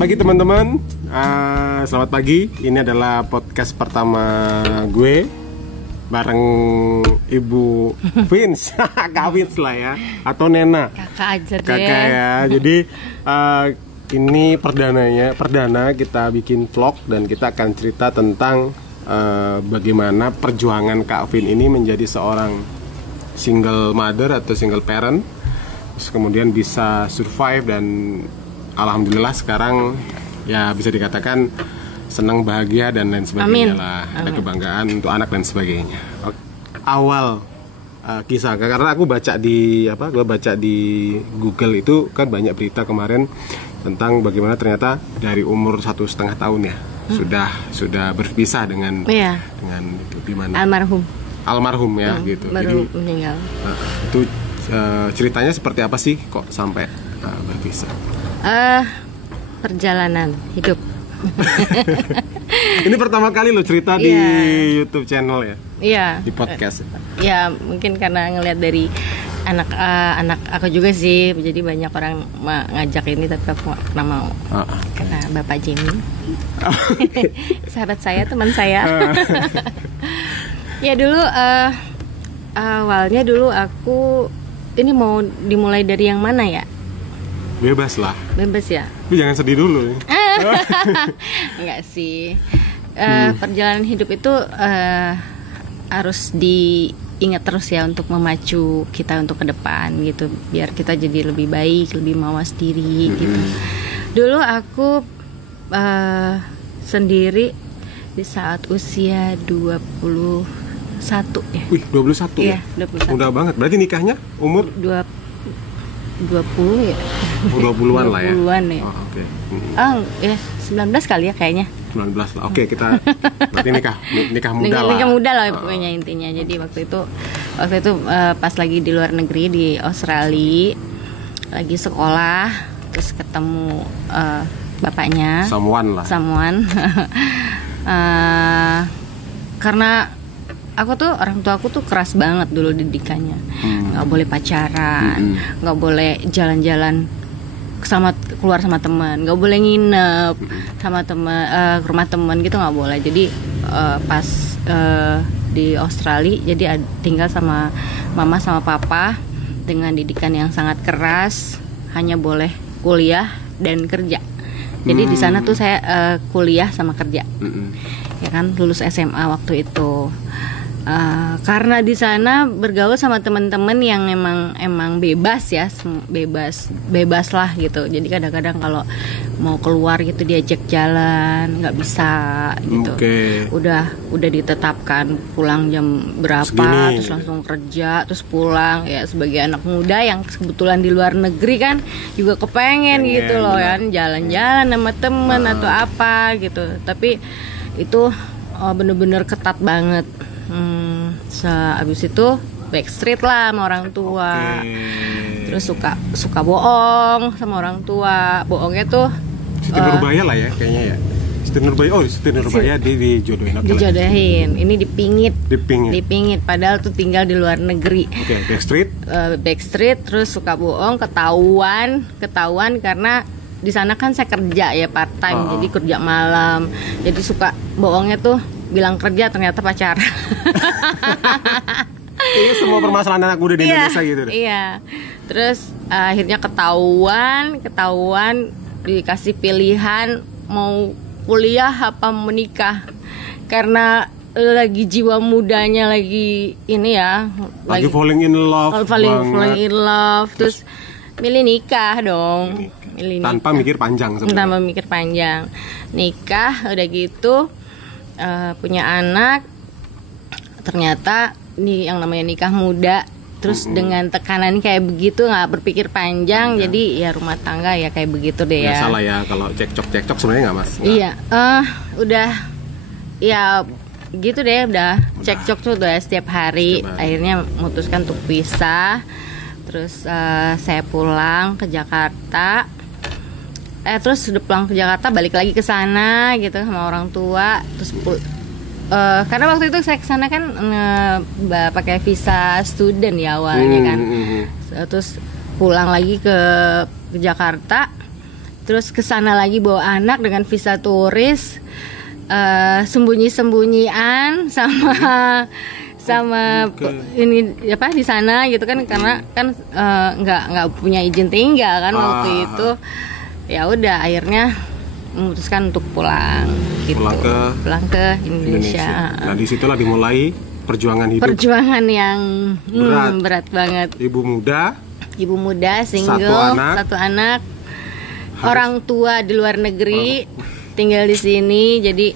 pagi teman-teman. Selamat pagi. Ini adalah podcast pertama gue bareng Ibu Vince, Kak Vince lah ya, atau Nena. Kakak aja deh. Kakak ya. Jadi ini perdana kita bikin vlog dan kita akan cerita tentang bagaimana perjuangan Kak Vin ini menjadi seorang single mother atau single parent, terus kemudian bisa survive dan alhamdulillah sekarang ya bisa dikatakan senang, bahagia dan lain sebagainya. Amin. Lah. Ada kebanggaan untuk anak dan sebagainya. Awal kisah, karena aku baca di gue baca di Google itu kan banyak berita kemarin tentang bagaimana ternyata dari umur 1,5 tahun ya sudah berpisah dengan itu gimana? Almarhum ya gitu. Baru Jadi meninggal. itu ceritanya seperti apa sih kok sampai berpisah? Perjalanan hidup. Ini pertama kali lo cerita di YouTube channel ya? Iya. Di podcast. Ya mungkin karena ngelihat dari anak aku juga sih, jadi banyak orang ngajak ini tapi aku nggak pernah mau. Karena Bapak Jimmy, sahabat saya, teman saya. Ya dulu awalnya dulu aku ini mau dimulai dari yang mana ya? Bebas lah. Bebas ya. Tapi jangan sedih dulu. Enggak sih. Perjalanan hidup itu harus diingat terus ya untuk memacu kita untuk ke depan gitu, biar kita jadi lebih baik, lebih mawas diri gitu. Dulu aku sendiri di saat usia 21 ya. Wih, 21 Iya, ya? 21. Mudah banget. Berarti nikahnya umur 20 ya. 20-an lah ya. 20-an ya. Oh, oke. Ya 19 kali ya kayaknya. 19 lah. Oke, kita berarti nikah muda lah. Nikah muda lah pokoknya intinya. Jadi waktu itu pas lagi di luar negeri di Australia, lagi sekolah, terus ketemu bapaknya. Someone. Karena orang tua aku tuh keras banget dulu didikannya. Nggak boleh pacaran, nggak boleh jalan-jalan keluar sama teman, nggak boleh nginep sama teman ke rumah teman gitu, nggak boleh. Jadi pas di Australia jadi tinggal sama mama sama papa dengan didikan yang sangat keras, hanya boleh kuliah dan kerja. Jadi di sana tuh saya kuliah sama kerja, ya kan, lulus SMA waktu itu. Karena di sana bergaul sama teman-teman yang emang bebas ya, bebas lah gitu. Jadi kadang-kadang kalau mau keluar gitu diajak jalan nggak bisa gitu. Udah ditetapkan pulang jam berapa, segini, terus langsung kerja, terus pulang ya. Sebagai anak muda yang kebetulan di luar negeri kan juga kepengen gitu loh kan, jalan-jalan sama temen atau apa gitu. Tapi itu bener-bener ketat banget. Abis itu backstreet lah sama orang tua. Terus suka bohong sama orang tua. Bohongnya tuh Siti Nurbaya lah ya kayaknya ya. Siti Nurbaya dijodohin. Dijodohin. Ini dipingit. Padahal tuh tinggal di luar negeri. Backstreet terus suka bohong, ketahuan karena di sana kan saya kerja ya part time, jadi kerja malam. Jadi suka bohongnya tuh bilang kerja ternyata pacar. Ini semua permasalahan anak muda di Indonesia gitu. Iya. Terus akhirnya ketahuan dikasih pilihan mau kuliah apa menikah. Karena lagi jiwa mudanya lagi ini ya, lagi falling in love. Falling in love. Terus milih nikah dong. Tanpa mikir panjang sebenarnya. Tanpa mikir panjang. Nikah udah gitu punya anak, ternyata nih yang namanya nikah muda, terus dengan tekanan kayak begitu, nggak berpikir panjang, jadi ya rumah tangga ya kayak begitu deh ya. Salah ya kalau cekcok sebenarnya nggak mas? Iya, udah ya gitu deh, udah cekcok tuh udah setiap hari. Akhirnya memutuskan untuk pisah. Terus saya pulang ke Jakarta. Terus udah pulang ke Jakarta, balik lagi ke sana gitu sama orang tua. Terus karena waktu itu saya ke sana kan pakai visa student ya awalnya kan. Terus pulang lagi ke Jakarta. terus kesana lagi bawa anak dengan visa turis, sembunyi-sembunyian sama ini apa di sana gitu kan, karena kan nggak punya izin tinggal kan waktu itu. Ya udah akhirnya memutuskan untuk pulang gitu. Pulang ke Indonesia. Nah, disitulah dimulai perjuangan hidup. Perjuangan yang berat banget. Ibu muda, single, satu anak. Orang tua di luar negeri, tinggal di sini. Jadi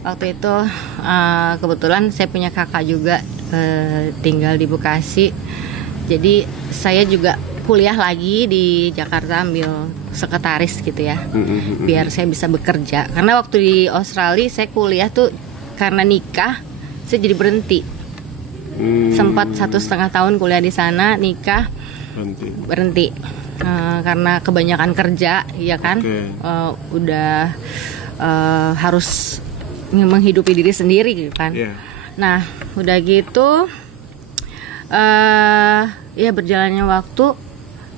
waktu itu kebetulan saya punya kakak juga tinggal di Bekasi. Jadi saya juga kuliah lagi di Jakarta, ambil sekretaris gitu ya, biar saya bisa bekerja. Karena waktu di Australia saya kuliah tuh karena nikah, saya jadi berhenti. Sempat 1,5 tahun kuliah di sana, nikah, berhenti. Karena kebanyakan kerja, ya kan, udah harus menghidupi diri sendiri gitu kan. Nah, udah gitu, ya berjalannya waktu,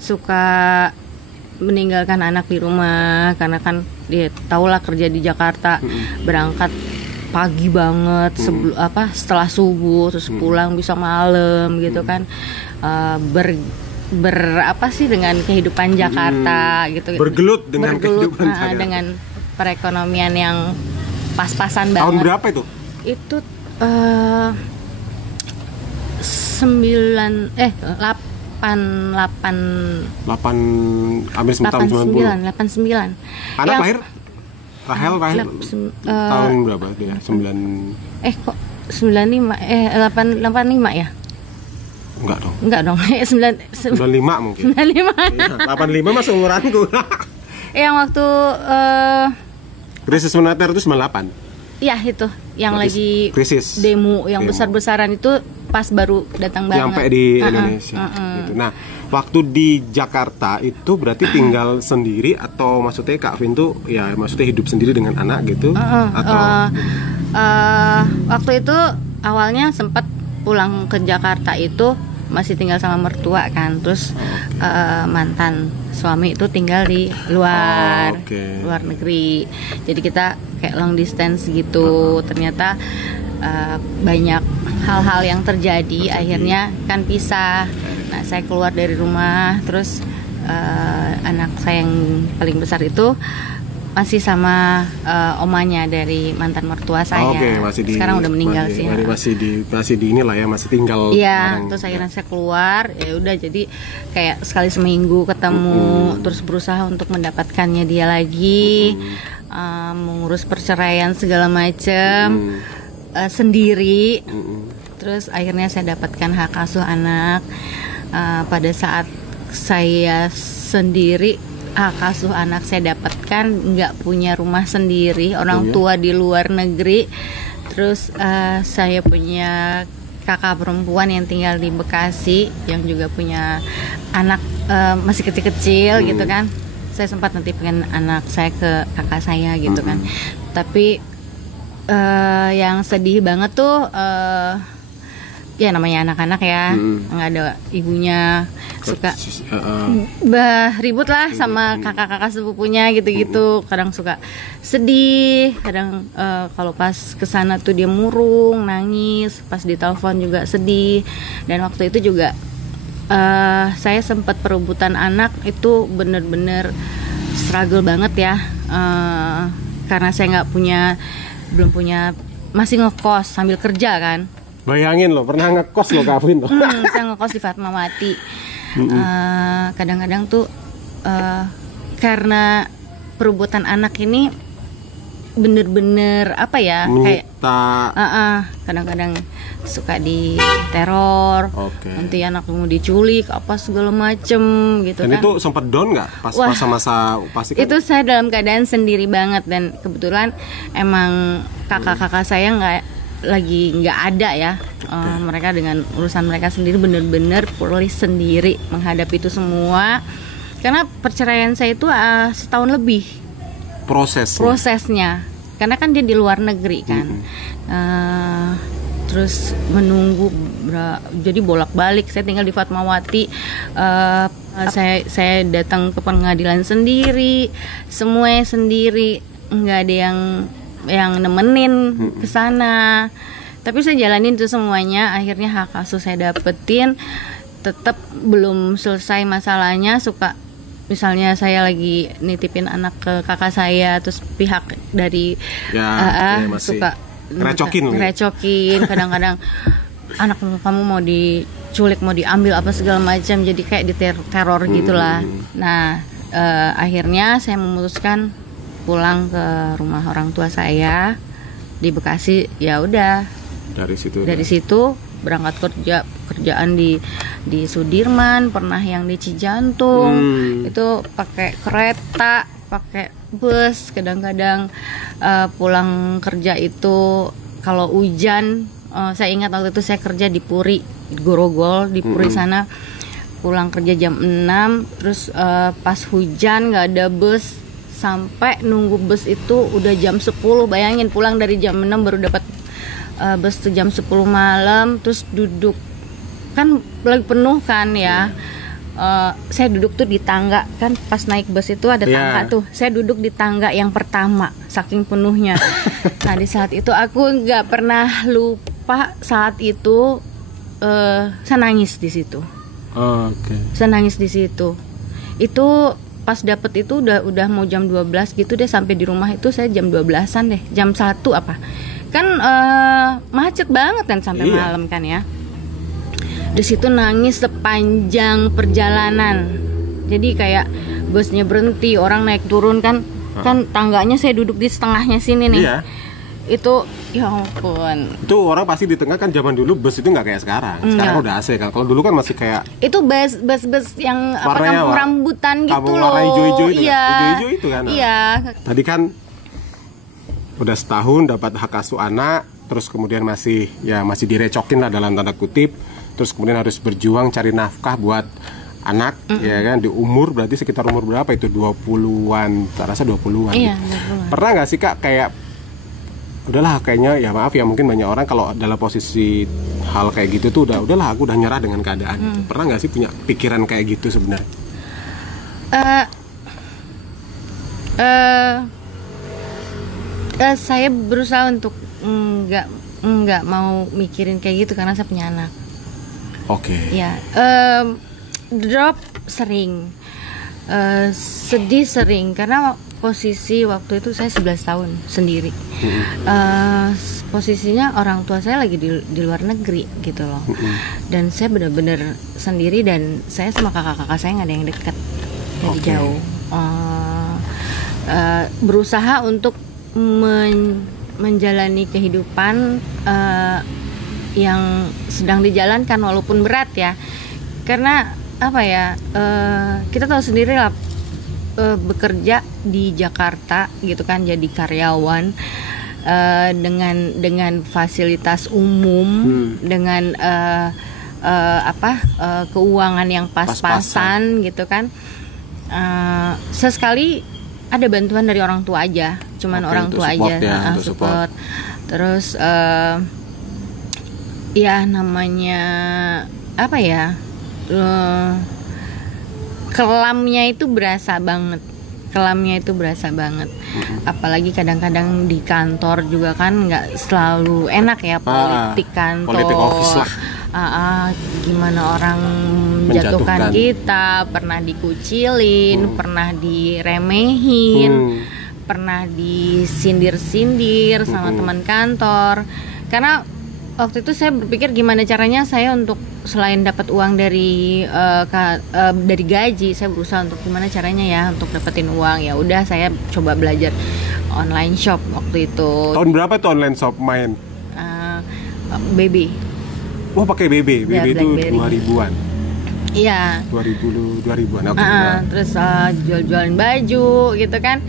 suka meninggalkan anak di rumah karena kan dia tahulah kerja di Jakarta, berangkat pagi banget setelah subuh, terus pulang bisa malam gitu kan, apa sih dengan kehidupan Jakarta gitu, bergelut dengan kehidupan Jakarta, dengan perekonomian yang pas-pasan banget. Tahun berapa itu? Itu 89. Anak lahir? Rahel tahun berapa dia? 85 85 ya? Enggak dong. 95 mungkin. 95. Iya, 85 masuk umuranku. Yang waktu krisis moneter itu 98. Iya itu, yang lagi krisis demo yang besar-besaran itu pas baru datang banget. Sampai di Indonesia. Gitu. Nah, waktu di Jakarta itu berarti tinggal sendiri atau maksudnya Kak Vin tuh ya maksudnya hidup sendiri dengan anak gitu? Atau waktu itu awalnya sempat pulang ke Jakarta itu masih tinggal sama mertua kan, terus mantan suami itu tinggal di luar negeri, jadi kita kayak long distance gitu. Ternyata banyak hal-hal yang terjadi, akhirnya kan pisah. Nah, saya keluar dari rumah, terus anak saya yang paling besar itu masih sama omanya dari mantan mertua saya. Sekarang udah meninggal sih. Masih di inilah ya, masih tinggal. Iya, terus akhirnya saya keluar, ya udah jadi kayak sekali seminggu ketemu, terus berusaha untuk mendapatkannya dia lagi, mengurus perceraian segala macam sendiri. Terus akhirnya saya dapatkan hak asuh anak. Pada saat saya sendiri hak asuh anak saya dapatkan, nggak punya rumah sendiri, orang tua di luar negeri. Terus saya punya kakak perempuan yang tinggal di Bekasi, yang juga punya anak masih kecil-kecil gitu kan. Saya sempat nitipin anak saya ke kakak saya gitu kan. Tapi yang sedih banget tuh ya namanya anak-anak ya, nggak ada ibunya, suka ribut lah sama kakak-kakak sepupunya gitu-gitu. Kadang suka sedih, kadang kalau pas kesana tuh dia murung, nangis, pas ditelepon juga sedih. Dan waktu itu juga saya sempat perebutan anak, itu bener-bener struggle banget ya, karena saya belum punya, masih ngekos sambil kerja kan. Bayangin loh, pernah ngekos loh Kak Vin. Saya ngekos di Fatmawati. Kadang-kadang tuh karena perebutan anak ini bener-bener apa ya, kayak kadang-kadang suka diteror, nanti anak mau diculik apa segala macem gitu. Dan kan. Dan itu sempat down nggak pas masa pasti? Itu saya dalam keadaan sendiri banget, dan kebetulan emang kakak-kakak saya nggak ada ya. Mereka dengan urusan mereka sendiri, bener-bener pulih sendiri menghadapi itu semua. Karena perceraian saya itu setahun lebih prosesnya, karena kan dia di luar negeri kan. terus menunggu jadi bolak-balik. Saya tinggal di Fatmawati, saya datang ke pengadilan sendiri, semuanya sendiri, nggak ada yang nemenin ke sana. Tapi saya jalanin itu semuanya. Akhirnya hak asuh saya dapetin. Tetap belum selesai masalahnya. Suka misalnya saya lagi nitipin anak ke kakak saya, terus pihak dari suka ngerecokin. Kadang-kadang anak kamu mau diculik, mau diambil apa segala macam, jadi kayak diteror gitulah. Nah, akhirnya saya memutuskan pulang ke rumah orang tua saya di Bekasi. Ya udah, dari situ berangkat kerjaan di Sudirman, pernah yang di Cijantung. Itu pakai kereta, pakai bus. Kadang-kadang pulang kerja itu kalau hujan, saya ingat waktu itu saya kerja di Puri, di Grogol, di Puri sana. Pulang kerja jam 6, terus pas hujan nggak ada bus, sampai nunggu bus itu udah jam 10. Bayangin, pulang dari jam 6 baru dapat bus tuh jam 10 malam. Terus duduk, kan lagi penuh kan ya. Saya duduk tuh di tangga, kan pas naik bus itu ada tangga tuh. Saya duduk di tangga yang pertama, saking penuhnya. Nah, di saat itu aku nggak pernah lupa, saat itu saya nangis di situ. Saya nangis di situ. Itu pas dapet itu udah mau jam 12 gitu deh. Sampai di rumah itu saya jam 12-an deh, jam 1 apa. Kan macet banget kan sampai malam kan ya. Di situ nangis sepanjang perjalanan. Jadi kayak busnya berhenti, orang naik turun kan tangganya saya duduk di setengahnya sini nih. Itu ya ampun. Itu orang pasti di tengah, kan zaman dulu bus itu nggak kayak sekarang. Sekarang udah AC kan. Kalau dulu kan masih kayak itu bus yang kampung rambutan gitu kampung loh. Warna hijau-hijau itu. Iya. Hijau-hijau itu kan. Iya. Tadi kan udah setahun dapat hak asuh anak, terus kemudian masih direcokin lah dalam tanda kutip. Terus kemudian harus berjuang cari nafkah buat anak, ya kan, di umur berarti sekitar umur berapa itu, 20-an, tak rasa 20-an. Iya, gitu. 20-an. Pernah nggak sih Kak kayak udahlah, kayaknya ya maaf ya, mungkin banyak orang kalau dalam posisi hal kayak gitu tuh udahlah aku udah nyerah dengan keadaan gitu. Pernah nggak sih punya pikiran kayak gitu sebenarnya? Saya berusaha untuk nggak mau mikirin kayak gitu karena saya punya anak. Oke. Ya, drop sering, sedih sering, karena posisi waktu itu saya 11 tahun sendiri. Posisinya orang tua saya lagi di luar negeri gitu loh. Dan saya benar-benar sendiri, dan saya sama kakak-kakak saya nggak ada yang dekat, jadi jauh. Berusaha untuk menjalani kehidupan yang sedang dijalankan walaupun berat ya, karena apa ya, kita tahu sendiri lah, bekerja di Jakarta gitu kan, jadi karyawan dengan fasilitas umum, dengan keuangan yang pas-pasan gitu kan. Sesekali ada bantuan dari orang tua aja, cuman orang tua aja support. Terus ya namanya apa ya, kelamnya itu berasa banget. Apalagi kadang-kadang di kantor juga kan nggak selalu enak ya, politik kantor, politik office lah. Gimana orang menjatuhkan kita, pernah dikucilin, pernah diremehin, pernah disindir-sindir sama teman kantor. Karena waktu itu saya berpikir gimana caranya saya untuk selain dapat uang dari gaji, saya berusaha untuk gimana caranya ya untuk dapetin uang. Ya udah, saya coba belajar online shop waktu itu. Tahun berapa tuh online shop main? BB. Oh, pakai BB. BB itu 2000-an. Iya. 2000-an. Oke. Terus jual-jualan baju gitu kan.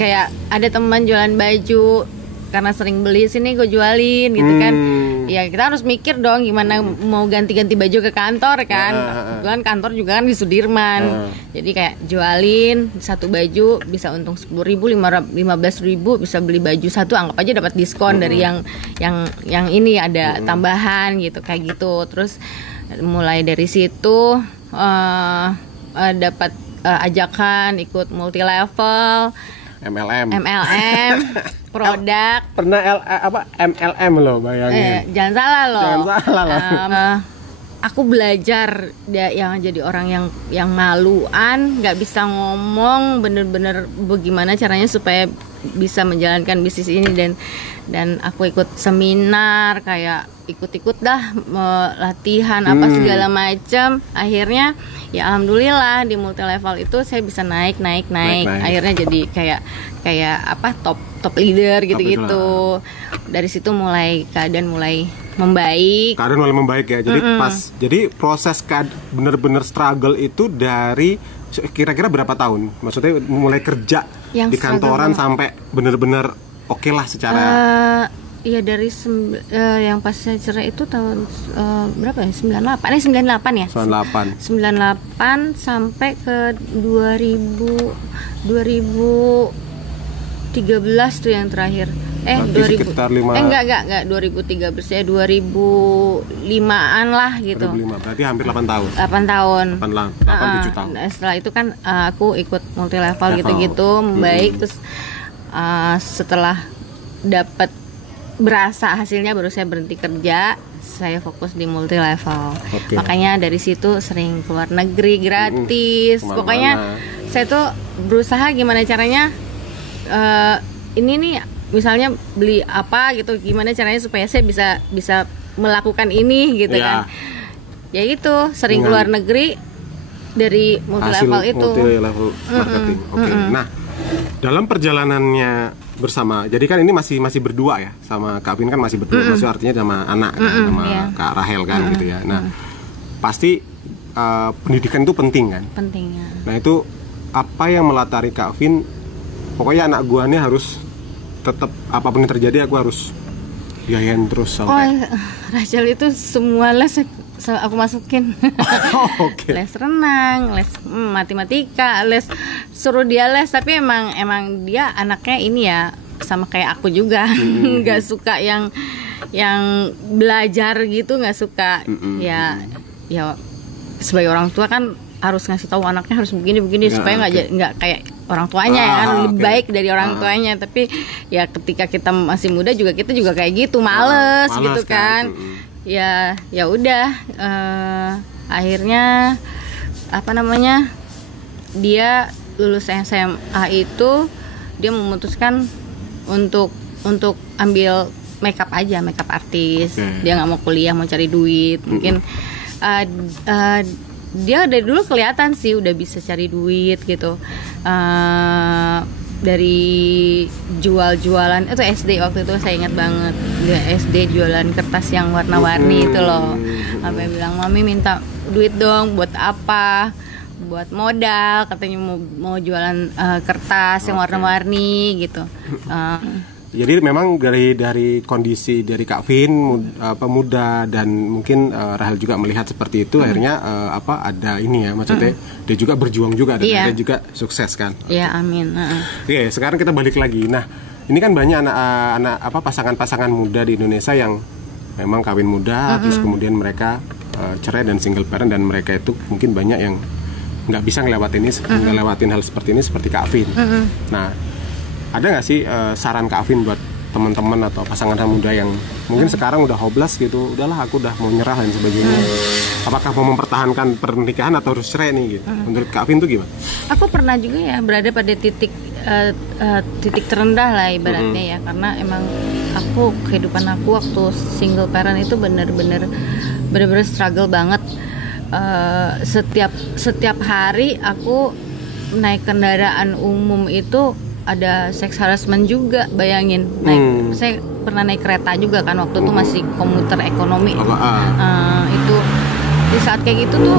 Kayak ada teman jualan baju, karena sering beli sini gue jualin gitu kan. Ya kita harus mikir dong gimana mau ganti-ganti baju ke kantor kan. Kebetulan kantor juga kan di Sudirman. Jadi kayak jualin satu baju bisa untung 10.000, 15.000, bisa beli baju satu, anggap aja dapat diskon dari yang ini ada tambahan gitu kayak gitu. Terus mulai dari situ dapat ajakan ikut multi level. MLM produk. Pernah MLM loh, bayangin. Jangan salah loh. Aku belajar yang jadi orang yang maluan, nggak bisa ngomong, bener-bener bagaimana caranya supaya bisa menjalankan bisnis ini, dan aku ikut seminar, kayak ikut dah latihan apa segala macam. Akhirnya ya alhamdulillah di multi level itu saya bisa naik. Akhirnya jadi kayak apa top leader gitu. Dari situ keadaan mulai membaik. Ya. Jadi proses bener-bener struggle itu dari kira-kira berapa tahun? Maksudnya mulai kerja yang di kantoran sampai bener-bener oke lah secara. Iya dari yang pas saya cerai itu tahun berapa ya? 98 ya? 98 sampai ke 2013 tuh yang terakhir. 2000 enggak 2013 ya, 2005-an lah gitu. 2005, berarti hampir 8 tahun. 7 tahun. Setelah itu kan aku ikut multi level gitu-gitu, baik. Terus setelah dapat berasa hasilnya baru saya berhenti kerja, saya fokus di multi level. Makanya dari situ sering keluar negeri gratis. Pokoknya saya tuh berusaha gimana caranya ini nih misalnya beli apa gitu, gimana caranya supaya saya bisa melakukan ini gitu kan. Ya itu sering keluar negeri dari multi level itu. Multi level marketing. Nah, dalam perjalanannya bersama, jadi kan ini masih berdua ya, sama Kak Vin kan masih berdua, maksudnya artinya sama anak kan, sama Kak Rahel kan gitu ya. Nah, pasti pendidikan itu penting kan? Penting ya. Nah itu apa yang melatari Kak Vin? Pokoknya anak gua nih harus tetap apapun yang terjadi aku harus biayain terus sampai. Rachel itu semua les aku masukin. Les renang, les matematika, les suruh dia les, tapi emang dia anaknya ini ya sama kayak aku juga, nggak suka yang belajar gitu, nggak suka. Ya sebagai orang tua kan harus ngasih tahu anaknya harus begini supaya nggak kayak orang tuanya ya kan, lebih baik dari orang tuanya. Tapi ya ketika kita masih muda juga kita juga kayak gitu, males gitu kan. Ya udah, akhirnya dia lulus SMA itu dia memutuskan untuk ambil makeup artis. Dia nggak mau kuliah, mau cari duit. Mungkin dia dari dulu kelihatan sih udah bisa cari duit gitu. Dari jualan itu SD waktu itu saya ingat banget, dia SD jualan kertas yang warna-warni itu loh. Sampai bilang, mami minta duit dong, buat apa? Buat modal, katanya mau jualan kertas yang warna-warni gitu. Jadi memang dari kondisi dari Kak Vin muda dan mungkin Rahel juga melihat seperti itu, akhirnya ada ini ya, maksudnya dia juga berjuang juga dan akhirnya juga sukses kan. Iya, amin. Oke, sekarang kita balik lagi. Nah, ini kan banyak anak pasangan-pasangan muda di Indonesia yang memang kawin muda, terus kemudian mereka cerai dan single parent, dan mereka itu mungkin banyak yang nggak bisa ngelewatin hal seperti ini seperti Kak Vin. Nah, ada nggak sih saran Kak Vin buat teman-teman atau pasangan muda yang mungkin sekarang udah hopeless gitu, udahlah aku udah mau nyerah dan sebagainya. Apakah mau mempertahankan pernikahan atau harus cerai nih gitu? Menurut Kak Vin tuh gimana? Aku pernah juga ya berada pada titik terendah lah ibaratnya ya, karena emang kehidupan aku waktu single parent itu bener-bener struggle banget. Setiap hari aku naik kendaraan umum itu ada sex harassment juga, bayangin. Saya pernah naik kereta juga kan, waktu itu masih komuter ekonomi. Itu di saat kayak gitu tuh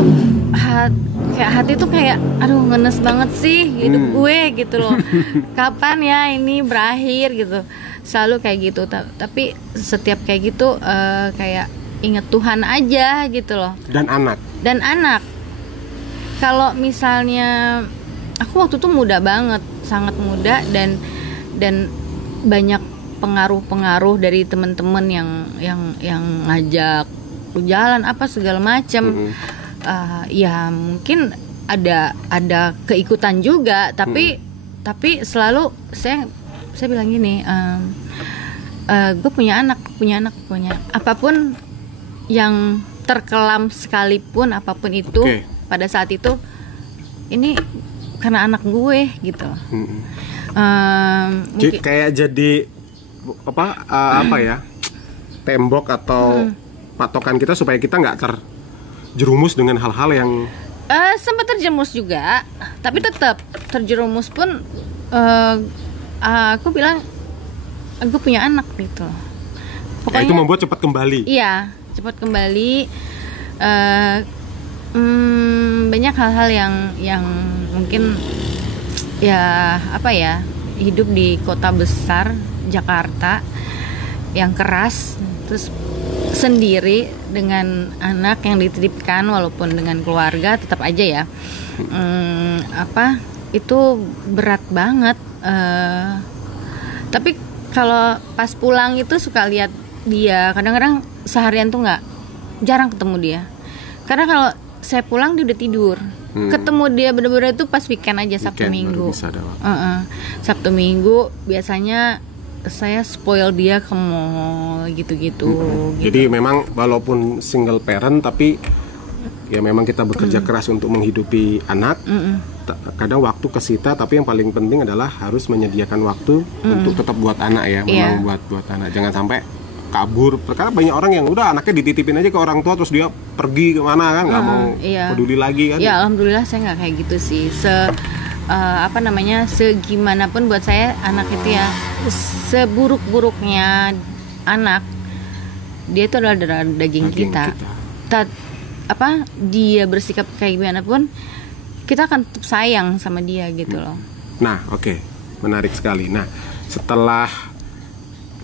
hati tuh kayak aduh ngenes banget sih hidup gue gitu loh. Kapan ya ini berakhir gitu. selalu kayak gitu. Tapi setiap kayak gitu kayak inget Tuhan aja gitu loh. Dan anak. Kalau misalnya aku waktu itu muda banget, sangat muda, dan banyak pengaruh dari teman-teman yang ngajak jalan apa segala macam. Ya mungkin ada keikutan juga, tapi selalu saya bilang gini, gue punya anak, apapun yang terkelam sekalipun, apapun itu pada saat itu, ini karena anak gue gitu. Mungkin kayak jadi apa ya, tembok atau patokan kita supaya kita nggak terjerumus dengan hal-hal yang sempat terjerumus juga, tapi tetap terjerumus pun aku bilang aku punya anak gitu. Pokoknya itu membuat cepat kembali. Iya, cepat kembali. Banyak hal-hal yang mungkin ya apa ya, hidup di kota besar Jakarta yang keras, terus sendiri dengan anak yang dititipkan, walaupun dengan keluarga tetap aja ya itu berat banget. Tapi kalau pas pulang itu suka lihat dia, kadang-kadang seharian tuh jarang ketemu dia, karena kalau saya pulang dia udah tidur. Ketemu dia bener-bener itu pas weekend aja, Sabtu Minggu. Sabtu Minggu biasanya saya spoil dia ke mall gitu-gitu. Jadi memang walaupun single parent, tapi ya memang kita bekerja keras untuk menghidupi anak. Kadang waktu kesita, tapi yang paling penting adalah harus menyediakan waktu untuk tetap buat anak ya. Memang buat anak, jangan sampai kabur. Karena banyak orang yang udah anaknya dititipin aja ke orang tua, terus dia pergi kemana kan, nggak mau peduli lagi kan. Ya alhamdulillah saya nggak kayak gitu sih. Segimanapun buat saya anak itu ya, seburuk-buruknya anak, dia itu adalah darah daging kita. Dia bersikap kayak gimana pun, kita akan tetap sayang sama dia gitu loh. Nah, menarik sekali. Nah, setelah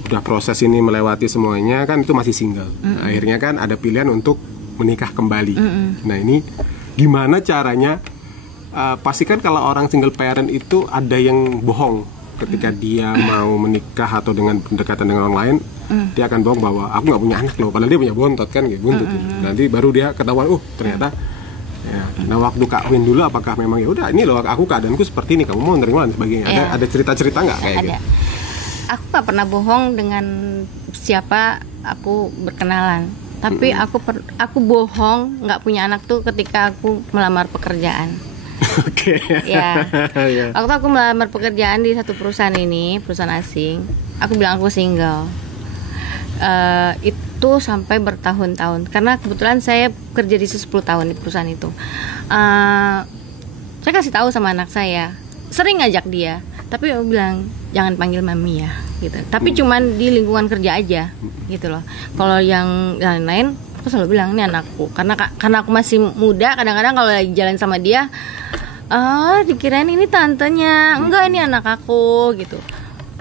udah proses ini melewati semuanya kan, itu masih single. Akhirnya kan ada pilihan untuk menikah kembali. Nah, ini gimana caranya? Pasti kan kalau orang single parent itu ada yang bohong ketika dia mau menikah atau dengan pendekatan dengan orang lain. Dia akan bohong bahwa aku nggak punya anak loh, padahal dia punya bontot kan, gitu, buntut. Nanti baru dia ketahuan, ternyata. Ya. Nah, waktu kawin dulu apakah memang ya udah ini loh aku keadaanku seperti ini, kamu mau nerima dan sebagainya. Ada cerita-cerita nggak kayak gitu? Aku nggak pernah bohong dengan siapa aku berkenalan, tapi aku bohong nggak punya anak tuh ketika aku melamar pekerjaan. Ya. Waktu aku melamar pekerjaan di satu perusahaan asing, aku bilang aku single. Itu sampai bertahun-tahun, karena kebetulan saya kerja di 10 tahun di perusahaan itu. Saya kasih tahu sama anak saya, sering ngajak dia, tapi aku bilang jangan panggil mami ya gitu. Tapi cuman di lingkungan kerja aja gitu loh. Kalau yang lain-lain aku selalu bilang ini anakku, karena aku masih muda. Kadang-kadang kalau lagi jalan sama dia, dikirain ini tantenya, enggak ini anak aku gitu.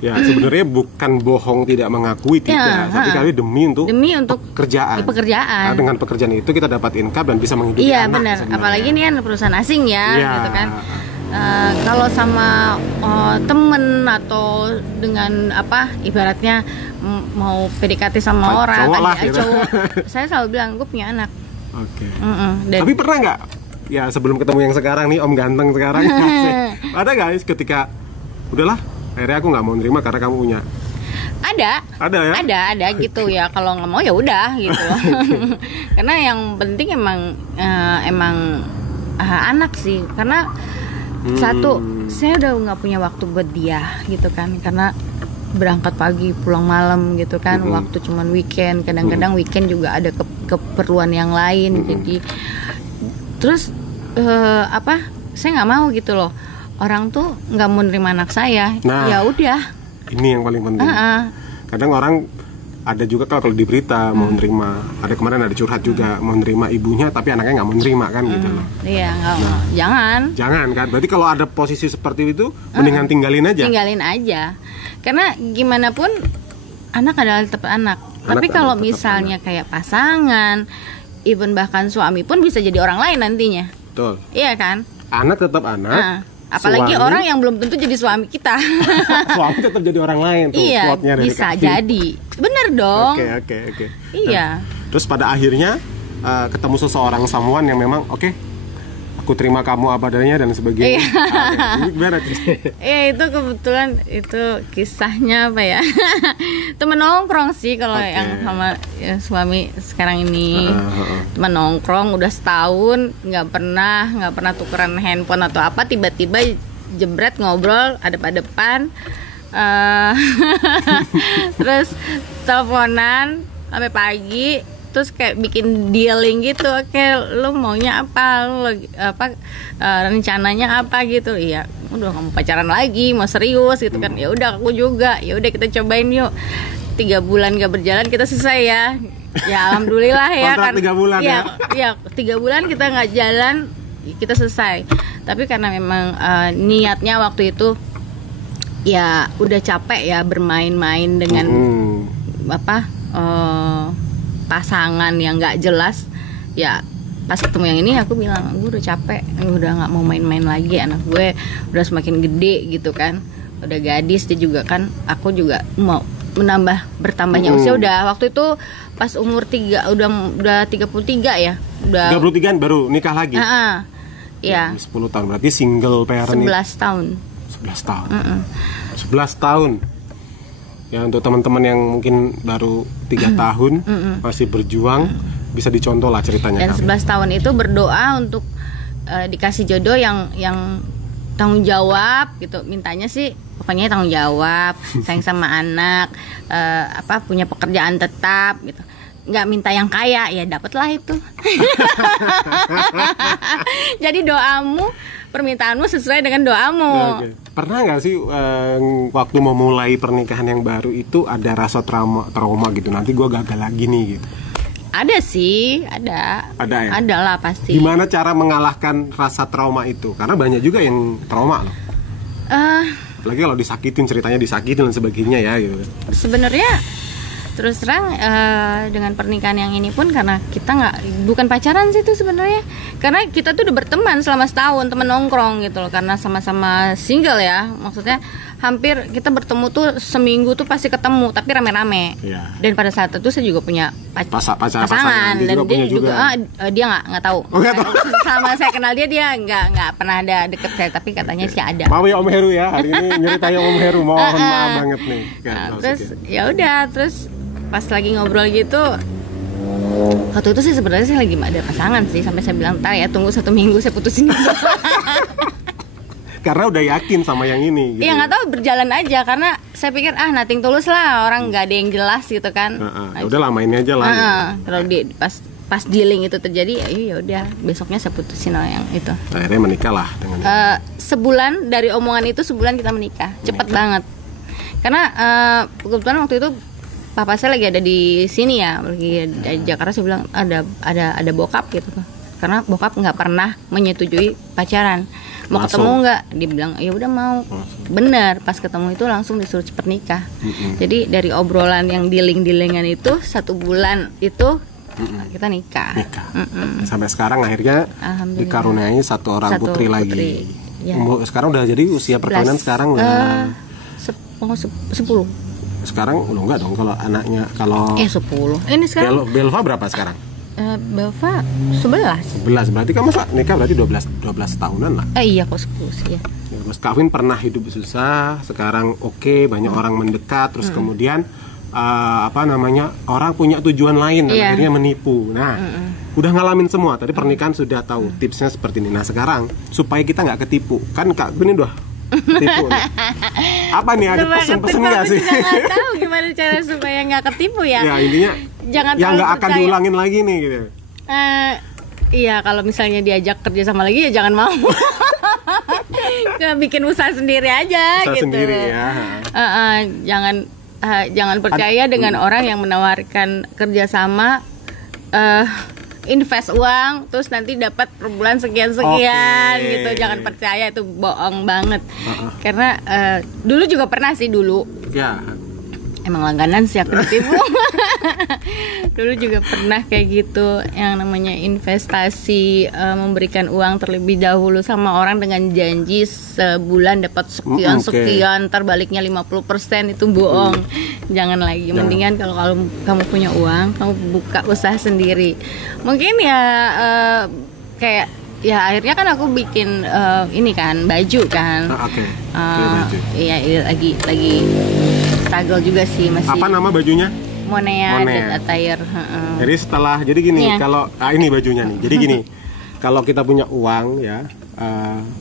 Ya sebenarnya bukan bohong tidak mengakui tidak, tapi kali demi untuk pekerjaan. Nah, dengan pekerjaan itu kita dapat income dan bisa menghidupi anak. Iya benar, apalagi ini kan perusahaan asing ya, gitu kan. Kalau sama temen atau dengan ibaratnya mau PDKT sama orang, cowok, saya selalu bilang gue punya anak. Tapi pernah nggak? Ya sebelum ketemu yang sekarang nih, Om ganteng sekarang, ada guys ketika udahlah, akhirnya aku nggak mau nerima karena kamu punya. Ada gitu ya. Kalau nggak mau ya udah gitu. Karena yang penting emang anak sih. Karena satu, saya udah nggak punya waktu buat dia gitu kan. Karena berangkat pagi pulang malam gitu kan. Waktu cuman weekend. Kadang-kadang weekend juga ada keperluan yang lain. Jadi terus saya nggak mau gitu loh. Orang tuh nggak mau nerima anak saya. Ya udah. Ini yang paling penting. Kadang orang ada juga kalau di berita mau nerima, ada kemarin ada curhat juga mau nerima ibunya tapi anaknya nggak mau nerima kan gitu loh. Iya, nggak mau. Jangan kan, berarti kalau ada posisi seperti itu mendingan tinggalin aja, karena gimana pun anak adalah tetap anak. Tapi kalau misalnya kayak pasangan, even bahkan suami pun bisa jadi orang lain nantinya. Betul. Iya kan? Anak tetap anak. Apalagi suami, orang yang belum tentu jadi suami kita. Suami tetap jadi orang lain tuh. Iya, bisa jadi. Bener dong. Oke. Iya. Terus pada akhirnya ketemu seseorang, someone yang memang oke, aku terima kamu apa adanya dan sebagainya. Ini gimana? Itu kebetulan itu kisahnya apa ya? Temen nongkrong sih kalau yang sama ya, suami sekarang ini. Temen nongkrong udah setahun nggak pernah tukeran handphone atau apa, tiba-tiba jebret ngobrol ada pada depan. Terus teleponan sampai pagi. Terus kayak bikin dealing gitu, oke, lu maunya apa, rencananya apa gitu. Iya, udah nggak mau pacaran lagi, mau serius gitu kan. Ya udah, aku juga, ya udah kita cobain yuk. 3 bulan gak berjalan kita selesai ya. Ya alhamdulillah ya kan. 3 bulan ya. Ya 3 bulan kita nggak jalan, kita selesai. Tapi karena memang niatnya waktu itu ya udah capek ya bermain-main dengan pasangan yang nggak jelas. Ya pas ketemu yang ini aku bilang, gue udah capek, udah nggak mau main-main lagi, anak gue udah semakin gede gitu kan, udah gadis dia juga kan, aku juga mau bertambahnya usia. Udah waktu itu pas umur 3 udah 33 ya, udah 33 baru nikah lagi. Iya. 10 tahun berarti single parent. 11 tahun. 11 tahun. Ya untuk teman-teman yang mungkin baru 3 tahun masih berjuang, bisa dicontoh lah ceritanya. Dan 11 tahun itu berdoa untuk dikasih jodoh yang tanggung jawab gitu. Mintanya sih pokoknya tanggung jawab, sayang sama anak, punya pekerjaan tetap gitu. Nggak minta yang kaya, ya dapatlah itu. Jadi doamu, permintaanmu sesuai dengan doamu. Okay. Pernah nggak sih waktu mau mulai pernikahan yang baru itu ada rasa trauma gitu, nanti gue gagal lagi nih gitu? Ada sih, ada ya? Ada lah pasti. Gimana cara mengalahkan rasa trauma itu? Karena banyak juga yang trauma loh. Apalagi kalau disakitin, ceritanya disakitin dan sebagainya ya gitu. Sebenarnya terus terang dengan pernikahan yang ini pun karena kita bukan pacaran sih itu sebenarnya, karena kita tuh udah berteman selama setahun, temen nongkrong gitu loh, karena sama-sama single ya, maksudnya hampir kita bertemu tuh seminggu tuh pasti ketemu tapi rame-rame. Dan pada saat itu saya juga punya pasangan dan dia juga dia nggak tahu. Selama saya kenal dia nggak pernah ada deket saya, tapi katanya sih ada. Mau ya Om Heru ya, hari ini nyeritain Om Heru, mohon maaf banget nih. Terus ya udah, terus pas lagi ngobrol gitu, waktu itu sih sebenarnya saya lagi ada pasangan sih, sampai saya bilang ntar ya tunggu 1 minggu saya putusin. Karena udah yakin sama yang ini gitu. Iya nggak tahu, berjalan aja, karena saya pikir nothing tulus lah, orang nggak ada yang jelas gitu kan. Udah lama ini aja lah. Kalau pas dealing itu terjadi, ya udah besoknya saya putusin yang itu. Akhirnya menikah lah dengan sebulan dari omongan itu, sebulan kita menikah. Cepet banget. Karena kebetulan waktu itu papa saya lagi ada di sini ya, lagi di Jakarta. Saya bilang ada bokap gitu, karena bokap nggak pernah menyetujui pacaran. Mau ketemu nggak? Dia bilang ya udah mau. Bener, pas ketemu itu langsung disuruh cepet nikah. Jadi dari obrolan yang dealing-dealingan itu 1 bulan itu kita nikah. Sampai sekarang akhirnya dikaruniai 1 orang putri lagi. Ya. Sekarang udah jadi usia perkawinan sekarang udah 10. Sekarang udah enggak dong kalau anaknya, kalau 10. Ini sekarang Belva berapa sekarang? Belva 11. Berarti kamu nikah berarti 12 tahunan lah. Iya kok 10 sih ya. Mas Kavin pernah hidup susah, sekarang oke, banyak orang mendekat, terus kemudian orang punya tujuan lain dan akhirnya menipu. Nah, udah ngalamin semua. Tadi pernikahan sudah tahu tipsnya seperti ini. Nah, sekarang supaya kita nggak ketipu, kan Kak Vin udah ketipu. Apa nih, ada pesan-pesan nggak sih? Nggak tahu gimana cara supaya nggak ketipu ya. Ya intinya jangan yang nggak akan diulangin lagi nih gitu. Iya, kalau misalnya diajak kerja sama lagi ya jangan mau. Bikin usaha sendiri aja. Usaha gitu. Sendiri ya. Jangan jangan percaya dengan orang yang menawarkan kerjasama, invest uang terus nanti dapat per bulan sekian gitu. Jangan percaya, itu bohong banget. Karena dulu juga pernah sih ya. Emang langganan sih aku ditipu. Dulu juga pernah kayak gitu, yang namanya investasi, memberikan uang terlebih dahulu sama orang dengan janji sebulan dapat sekian, ntar baliknya 50%, itu bohong. Jangan lagi. Mendingan kalau kamu punya uang, kamu buka usaha sendiri. Mungkin ya kayak ya akhirnya kan aku bikin ini kan baju kan. Baju. Iya, lagi struggle juga sih masih. Apa nama bajunya? Monea. Attire. Jadi gini, kalau ini bajunya nih. Jadi gini, kalau kita punya uang ya,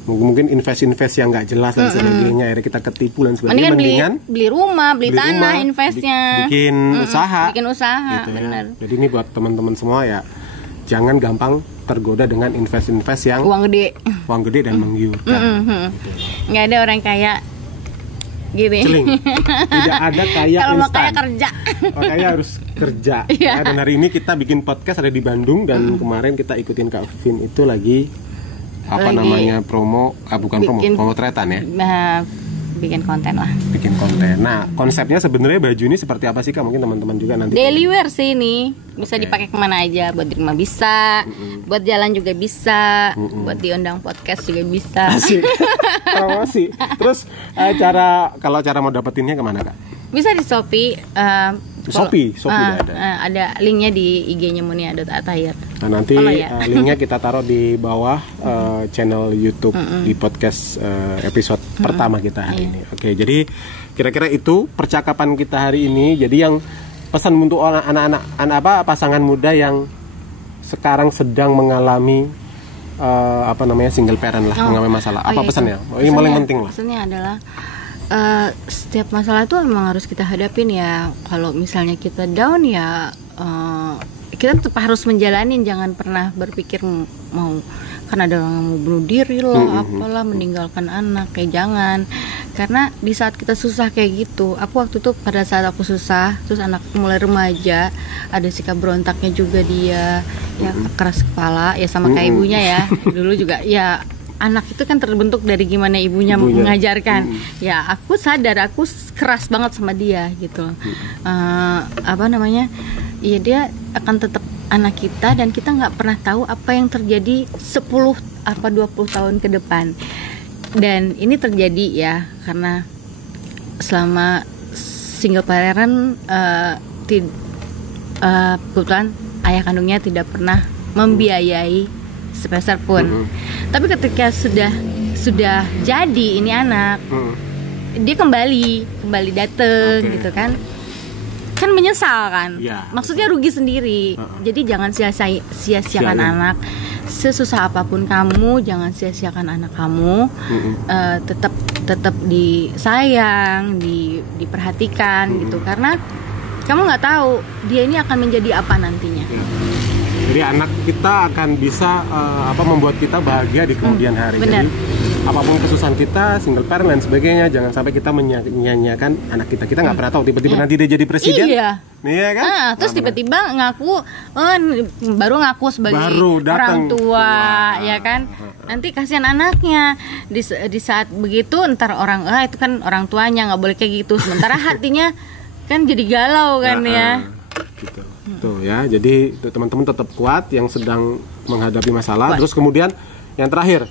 mungkin invest yang nggak jelas dan sebagainya, akhirnya kita ketipu dan sebagainya. Mendingan beli rumah, beli tanah, investnya. Bikin usaha. Gitu Ya. benar. Jadi ini buat teman-teman semua ya, jangan gampang tergoda dengan invest yang uang gede dan menggiurkan. Nggak ada orang kaya gini. Celing. Tidak ada kaya kalau mau instan. kaya kerja. Kaya harus kerja. Ya, dan hari ini kita bikin podcast ada di Bandung, dan kemarin kita ikutin Kak Vin itu lagi namanya promo, pemotretan ya. Bikin konten lah. Bikin konten. Nah, konsepnya sebenarnya baju ini seperti apa sih Kak? Mungkin teman-teman juga nanti. Daily wear sih ini. Bisa dipakai kemana aja. Buat di rumah bisa, buat jalan juga bisa, buat diundang podcast juga bisa. Asik. Promosi. Terus kalau cara mau dapetinnya kemana Kak? Bisa di Shopee. Shopee ada. Ada linknya di IG-nya Monea.attire. Nah, nanti linknya kita taruh di bawah channel YouTube di podcast episode pertama kita hari ini. Oke, jadi kira-kira itu percakapan kita hari ini. Jadi yang pesan untuk anak-anak pasangan muda yang sekarang sedang mengalami single parent lah, mengalami masalah. Apa pesannya? Ini paling penting lah. Pesannya adalah setiap masalah itu memang harus kita hadapin ya. Kalau misalnya kita down ya kita tetap harus menjalanin. Jangan pernah berpikir mau kan ada orang yang mau bunuh diri lah, apalah, meninggalkan anak, kayak jangan. Karena di saat kita susah kayak gitu, aku waktu itu pada saat aku susah, terus anak mulai remaja, ada sikap berontaknya juga dia, ya keras kepala ya sama kayak ibunya ya. Dulu juga ya, anak itu kan terbentuk dari gimana ibunya mengajarkan. Ya aku sadar aku keras banget sama dia gitu. Ya dia akan tetap anak kita, dan kita nggak pernah tahu apa yang terjadi 10 apa 20 tahun ke depan. Dan ini terjadi ya karena selama single parent kebetulan ayah kandungnya tidak pernah membiayai sepeser pun. Tapi ketika sudah jadi ini anak, dia kembali dateng gitu kan menyesal kan, maksudnya rugi sendiri. Jadi jangan sia-siakan anak. Sesusah apapun kamu, jangan sia-siakan anak kamu. Tetap disayang, diperhatikan gitu, karena kamu nggak tahu dia ini akan menjadi apa nantinya. Jadi anak kita akan bisa membuat kita bahagia di kemudian hari. Benar. Jadi apapun kesusahan kita, single parent dan sebagainya, jangan sampai kita menyanyiakan anak kita. Kita nggak pernah tahu tiba-tiba nanti dia jadi presiden. Iya kan? Terus tiba-tiba baru ngaku sebagai orang tua, ya kan? Nanti kasihan anaknya di saat begitu, ntar orang itu kan orang tuanya nggak boleh kayak gitu. Sementara hatinya kan jadi galau kan ya. Gitu. Tuh ya, jadi teman-teman tetap kuat yang sedang menghadapi masalah. Terus kemudian yang terakhir,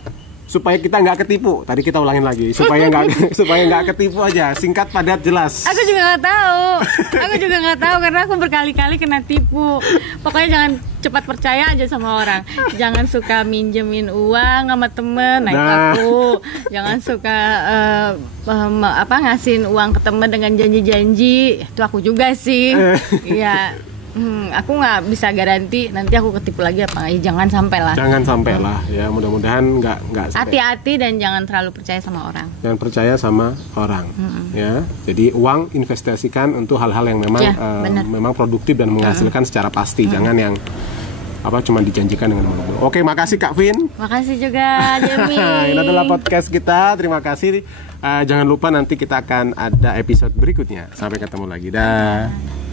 supaya kita nggak ketipu. Tadi kita ulangin lagi, supaya nggak ketipu aja, singkat, padat, jelas. Aku juga nggak tahu karena aku berkali-kali kena tipu. Pokoknya jangan cepat percaya aja sama orang. Jangan suka minjemin uang sama temen, aku. Jangan suka ngasihin uang ke temen dengan janji-janji. Itu aku juga sih. Iya. Aku nggak bisa garansi nanti aku ketipu lagi apa nggak. Jangan sampai lah ya, mudah-mudahan nggak hati-hati dan jangan terlalu percaya sama orang. Jangan percaya sama orang. Ya, jadi uang investasikan untuk hal-hal yang memang produktif dan menghasilkan secara pasti. Jangan yang cuma dijanjikan dengan mulut. Oke, makasih Kak Vin. Makasih juga Jemi. Ini adalah podcast kita. Terima kasih. Jangan lupa nanti kita akan ada episode berikutnya. Sampai ketemu lagi. Dah.